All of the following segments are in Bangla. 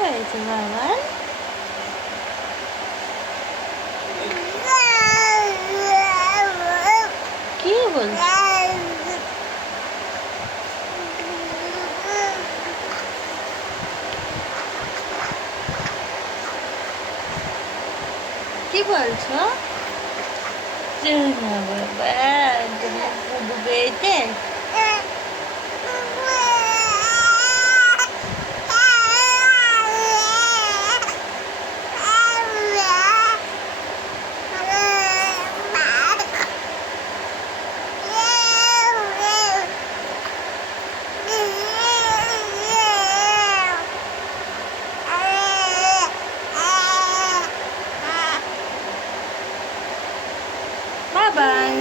হয়েছে বাবা? কি বলছো? কি বলছো? বাবা তোমার বুবু পেয়েছে? বাবান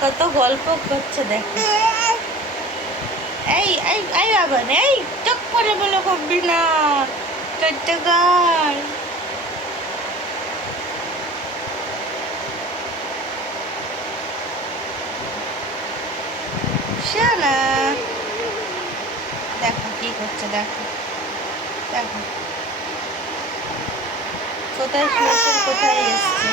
কত গল্প করছে দেখো। এই এই এই বাবান, এই চোখ করে বলো করবি না, চোখটা গায়। শোনা দেখো কি করছে, দেখো দেখো কোথায় শুয়েছেন, কোথায় এসছে।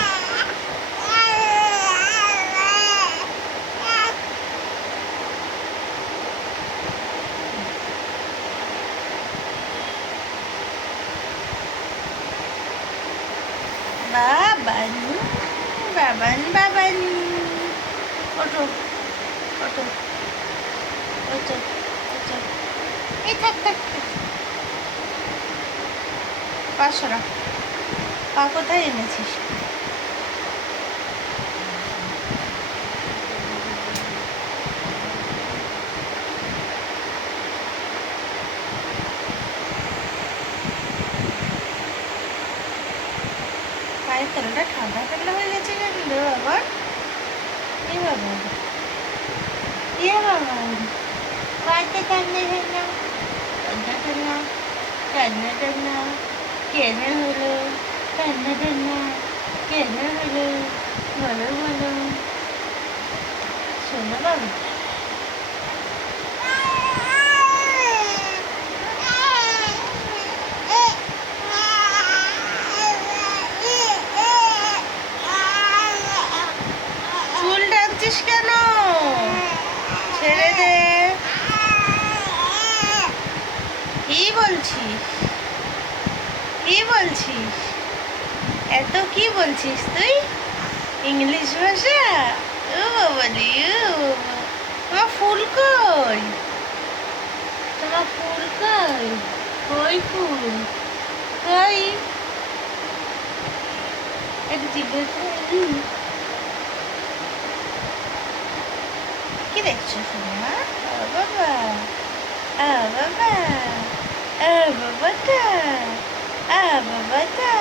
বাবান বাবান বাবান, ওঠো ওঠো ওঠো ওঠো, এই থাক থাক, 500 টাকা। পা কোথায় এনেছিস? পায়ের তলাটা ঠান্ডা ঠান্ডা হয়ে গেছে কেন রে বাবা? এ বাবা, এ বাবা, পায়েতে ঠান্ডা ঠান্ডা ঠান্ডা ঠান্ডা ঠান্ডা ঠান্ডা কেন হলো? ঠান্ডা ঠান্ডা কেন হলো? বলো বলো শোনো বাবা। চুল টানছিস কেন? ছেড়ে দে। কি বলছিস? কি বলছিস? এত কি বলছিস তুই? ইংলিশ ভাষা? ও বাবা রে, ও তোমার ফুল কই? তোমার ফুল কই? কই ফুল কই? একটু জিজ্ঞেস কি দেখছো সোনা? ও বাবা, ও বাবা, ও বাবাটা, ও বাবাটা,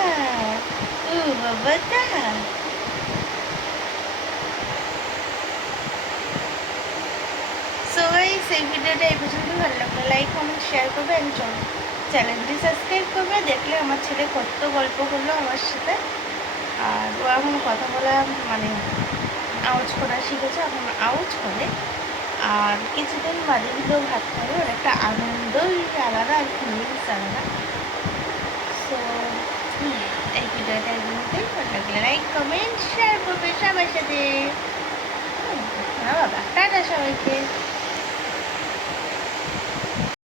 ও বাবাটা। সো গাইস, এই ভিডিওটা এই পর্যন্ত ভালো লাগলে লাইক কমেন্ট শেয়ার করবে অ্যান্ড চ্যানেলটি সাবস্ক্রাইব করবে। দেখলে আমার ছেলে কত গল্প করলো আমার সাথে, আর ও এখন কথা বলা মানে আউজ করা শিখেছে, এখন আউজ করে। আর কিছুদিন বাদে ভিডিও ভাত খাবে, ওর একটা আনন্দই আলাদা আর ফিলিংস আলাদা। সো এই ভিডিওটা এই পর্যন্তই, ভালো লাগলে লাইক কমেন্ট শেয়ার করবে সবার সাথে। বাবা টাটা সবাইকে।